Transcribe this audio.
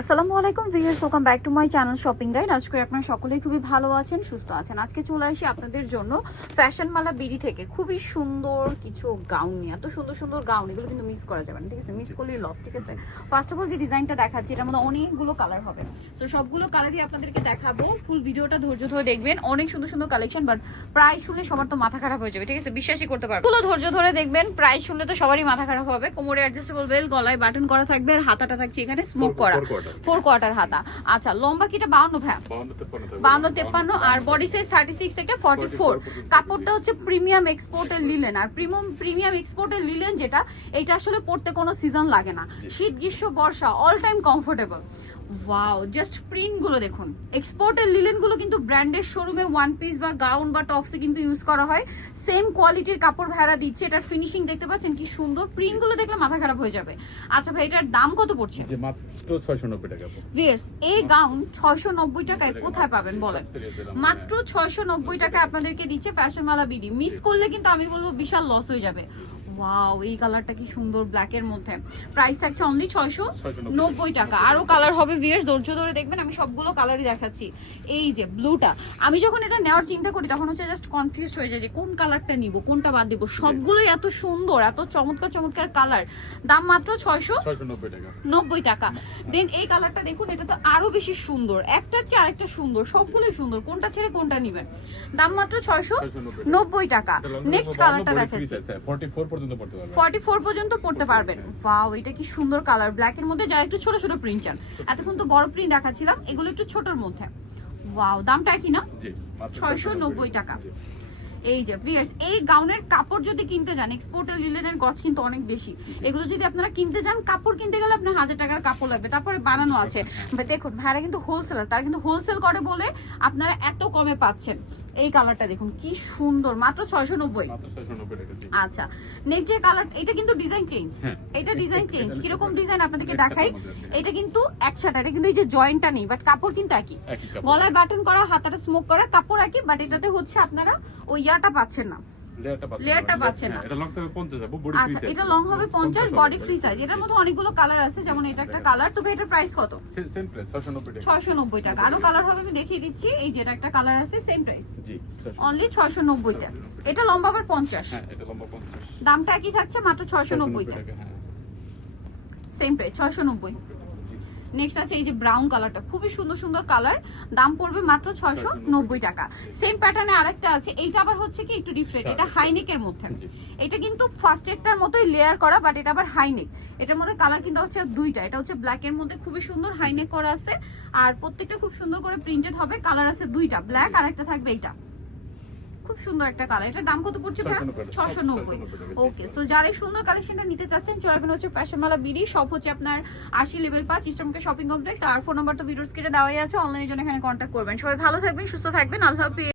আসসালামু আলাইকুম viewers, welcome back to my channel shopping guide. আজকে আপনারা সকলেই খুবই ভালো আছেন, সুস্থ আছেন। আজকে চলে আসি আপনাদের জন্য ফ্যাশন মালা বিডি থেকে খুবই সুন্দর কিছু গাউন নিয়ে। এত সুন্দর সুন্দর গাউন, এগুলো কিন্তু মিস করা যাবে না, ঠিক আছে? মিস করলেই লস, ঠিক আছে? ফার্স্ট অফ অল যে ডিজাইনটা দেখাচ্ছি এটার মধ্যে অনেকগুলো কালার হবে, সো সবগুলো কালারই আপনাদেরকে দেখাবো। ফুল ভিডিওটা ধৈর্য ধরে দেখবেন, অনেক সুন্দর সুন্দর কালেকশন। বাট প্রাইস শুনলে সবার তো মাথা খারাপ হয়ে যাবে, ঠিক আছে? বিশ্বাসই করতে পারবেন। পুরো ধৈর্য ধরে দেখবেন, প্রাইস শুনলে তো সবারই মাথা খারাপ হবে। কোমরে অ্যাডজাস্টেবল বেল, গলায় বাটন করা থাকবে, আর হাতাটা থাকছে এখানে স্মোক করা 4 কোয়ার্টার হাতা। আচ্ছা, লম্বা কিটা 52 ভাই, 52-53, আর বডি সাইজ 36 থেকে 44। কাপড়টা হচ্ছে প্রিমিয়াম এক্সপোর্টের লিলেন, আর প্রিমিয়াম এক্সপোর্টের লিলেন যেটা, এটা আসলে পরতে কোনো সিজন লাগে না, শীত গ্রীষ্ম বর্ষা all time comfortable. Wow, just print গুলো দেখুন। এক্সপোর্টের লিলেন গুলো কিন্তু ব্র্যান্ডের শোরুমে ওয়ান পিস বা গাউন বা টপসে কিন্তু ইউজ করা হয়। সেম কোয়ালিটির কাপড় ভাড়া দিচ্ছে। এটার ফিনিশিং দেখতে পাচ্ছেন কি সুন্দর, প্রিন্ট গুলো দেখলে মাথা খারাপ হয়ে যাবে। আচ্ছা ভাই, এটার দাম কত পড়ছে? মাত্র 690 টাকা। ভিউয়ার্স, এই গাউন 690 টাকায় কোথায় পাবেন বলেন? মাত্র 690 টাকায় আপনাদেরকে দিচ্ছে ফ্যাশন মালা বিডি। মিস করলে কিন্তু আমি বলবো বিশাল লস হয়ে যাবে। ওয়াও, এই কালারটা কি সুন্দর, ব্ল্যাক এর মধ্যে। প্রাইস থাকছে অনলি 690 টাকা। আরো কালার হবে ভিউয়ার্স, ধৈর্য ধরে দেখবেন, আমি সবগুলো কালারই দেখাচ্ছি। এই যে ব্লুটা, আমি যখন এটা নেওয়ার চিন্তা করি তখন হচ্ছে জাস্ট কনফিউজড হয়ে যায় যে কোন কালারটা নিব, কোনটা বাদ দিব। সবগুলোই এত সুন্দর, এত চমৎকার চমৎকার কালার। দাম মাত্র 690 টাকা। দেন এই কালারটা দেখুন, এটা তো আরো বেশি সুন্দর, একটার চেয়ে আরেকটা সুন্দর, সবগুলোই সুন্দর। কোনটা ছেড়ে কোনটা নেবেন? দাম মাত্র 690 টাকা। নেক্সট কালারটা দেখাচ্ছি, 44 পর্যন্ত পড়তে পারবেন। ওয়াও, এটা কি সুন্দর কালার, ব্ল্যাক এর মধ্যে। যারা একটু ছোট ছোট প্রিন্ট চান, এতক্ষণ তো বড় প্রিন্ট দেখাচ্ছিলাম, এগুলো একটু ছোটর মধ্যে। ওয়াও, দামটা কি না? 690 টাকা। এই যে ভিউয়ার্স, এই গাউনের কাপড় যদি কিনতে যান, এক্সপোর্টের লিলেনের গজ কিন্তু অনেক বেশি। এগুলো যদি আপনারা কিনতে যান, কাপড় কিনতে গেলে আপনার 1000 টাকার কাপড় লাগবে, তারপরে বানানো আছে। দেখুন ভাইরা কিন্তু হোলসেলার, তারা কিন্তু হোলসেল করে বলে আপনারা এত কমে পাচ্ছেন। এই কালারটা দেখুন কি সুন্দর, মাত্র 690। আচ্ছা, নেক্সট যে কালার, এটা কিন্তু ডিজাইন চেঞ্জ। এটা ডিজাইন চেঞ্জ, কিরকম ডিজাইন আপনাদেরকে দেখাই। এটা কিন্তু একসাথে, এটা কিন্তু এই যে জয়েন্টটা নেই, বাট কাপড় কিন্তু একই। গলায় বাটন করা, হাতাটা স্মোক করা, কাপড় একই, বাট এটাতে হচ্ছে আপনারা ওই ইয়াটা পাচ্ছেন না, লেয়ারটা পাচ্ছেন না। এটা লং হবে 50 হবে, বডি ফ্রি আচ্ছা, সাইজ। এটা লং হবে 50, বডি ফ্রি সাইজ। এটার মধ্যে অনেকগুলো কালার আছে, যেমন এটা একটা কালার। তবে এটার প্রাইস কত? সেম প্রাইস 690 টাকা। 690 টাকা। আরো কালার হবে, আমি দেখিয়ে দিচ্ছি। এই যে এটা একটা কালার আছে, সেম প্রাইস, জি অনলি 690 টাকা। এটা লম্বা আবার 50। হ্যাঁ, এটা লম্বা 50। দামটা একই থাকছে, মাত্র 690 টাকা। হ্যাঁ, সেম প্রাইস 690। নেক্সট আছে এই যে ব্রাউন কালারটা, খুবই সুন্দর সুন্দর কালার। দাম পড়বে মাত্র 690 টাকা। সেম প্যাটার্নে আরেকটা আছে, এইটা আবার হচ্ছে কি একটু ডিফারেন্ট, এটা হাইনেকের মধ্যে। এটা কিন্তু ফার্স্ট এরটার মতোই লেয়ার করা, বাট এটা আবার হাইনেক। এটার মধ্যে কালার কিন্তু হচ্ছে দুইটা। এটা হচ্ছে ব্ল্যাক এর মধ্যে খুবই সুন্দর হাইনেক করা আছে, আর প্রত্যেকটা খুব সুন্দর করে প্রিন্টেড হবে। কালার আছে দুইটা, ব্ল্যাক আর একটা থাকবে এইটা। খুব সুন্দর একটা কালার। এটার দাম কত পড়ছে? 690। ওকে, সো যারা এই সুন্দর কালেকশনটা নিতে চাচ্ছেন, চলে আসবেন হচ্ছে ফ্যাশন মালা বিডি। শপ হচ্ছে আপনার 80 লেভেল 5 ইস্টার্নকে শপিং কমপ্লেক্স। আর ফোন নাম্বার তো ভিডিওর স্ক্রিনে দেওয়াই আছে, অনলাইনের জন্য এখানে কন্ট্যাক্ট করবেন। সবাই ভালো থাকবেন, সুস্থ থাকবেন, আল্লাহ হাফেজ।